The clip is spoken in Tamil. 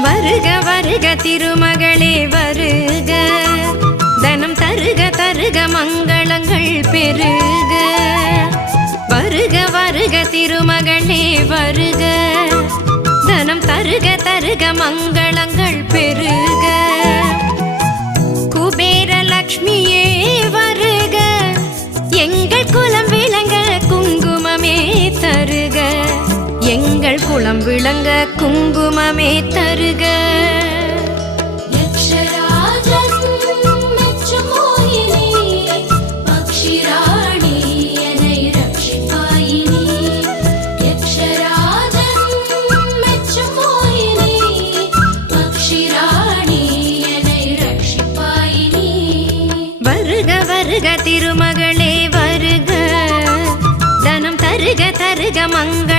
வருக வருக திருமகளே வருக, தனம் தருக தருக மங்களங்கள் பெருக. வருக வருக திருமகளே வருக, தனம் தருக தருக மங்களங்கள் பெருக. குபேர லக்ஷ்மியே வருக, எங்கள் குலம் விளங்க குங்குமமே தருக, எங்கள் குலம் விளங்க குங்குமமே தருக. வருக திருமகளே வருக, தனம் தருக தருக மங்க